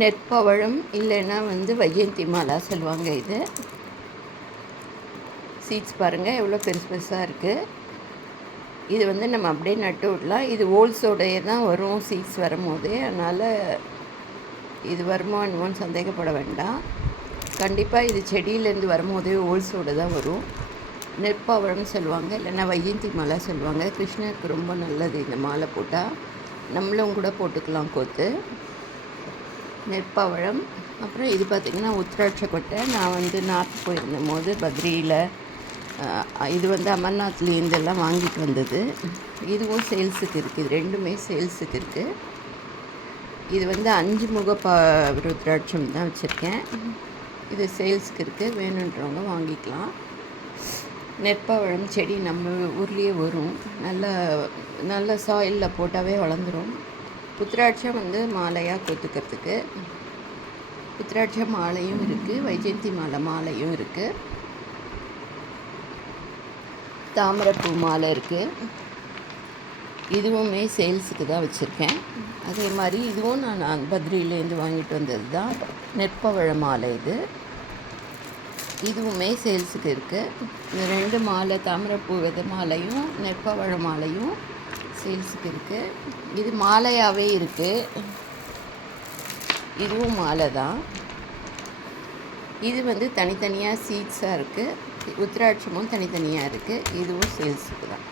நெற்பவழம் இல்லைன்னா வைஜெயந்தி மாலா சொல்லுவாங்க. இது சீட்ஸ் பாருங்கள் எவ்வளோ பெருசு பெருசாக இருக்குது. இது நம்ம அப்படியே நட்டு விடலாம். இது ஓல்ஸோடைய தான் வரும் சீட்ஸ் வரும்போதே. அதனால் இது வருமோ என்னமோன்னு சந்தேகப்பட வேண்டாம். கண்டிப்பாக இது செடியிலேருந்து வரும்போதே ஓல்ஸோடு தான் வரும். நெற்பவழம்னு சொல்லுவாங்க, இல்லைன்னா வைஜெயந்தி மாலா சொல்லுவாங்க. கிருஷ்ணருக்கு ரொம்ப நல்லது இந்த மாலை போட்டால். நம்மளும் கூட போட்டுக்கலாம் கோத்து. நெற்பவழம். அப்புறம் இது பார்த்திங்கன்னா உத்திராட்ச கொட்டை. நான் நார்த் போயிருந்த போது பத்ரியில் இது அமர்நாத்லேருந்தெல்லாம் வாங்கிட்டு வந்தது. இதுவும் சேல்ஸுக்கு இருக்குது. இது ரெண்டுமே சேல்ஸுக்கு இருக்குது. இது 5 முக ருத்ராட்சம் தான் வச்சுருக்கேன். இது சேல்ஸுக்கு இருக்குது. வேணுன்றவங்க வாங்கிக்கலாம். நெற்பவழம் செடி நம்ம ஊர்லேயே வரும். நல்ல சாயிலில் போட்டாவே வளர்ந்துடும். புத்திராட்சம் மாலையாக கொத்துக்கிறதுக்கு புத்திராட்ச மாலையும் இருக்குது. வைஜெயந்தி மாலையும் இருக்குது. தாமரைப்பூ மாலை இருக்குது. இதுவுமே சேல்ஸுக்கு தான் வச்சுருக்கேன். அதே மாதிரி இதுவும் நான் பத்ரியிலேருந்து வாங்கிட்டு வந்தது தான். நெற்பவழ மாலை இதுவுமே சேல்ஸுக்கு இருக்குது. இந்த 2 மாலை, தாமரைப்பூ வித மாலையும் நெற்பவழ மாலையும் சேல்ஸுக்கு இருக்குது. இது மாலையாகவே இருக்குது. இதுவும் மாலை தான். இது தனித்தனியாக சீட்ஸாக இருக்குது. உத்திராட்சமும் தனித்தனியாக இருக்குது. இதுவும் சேல்ஸுக்கு தான்.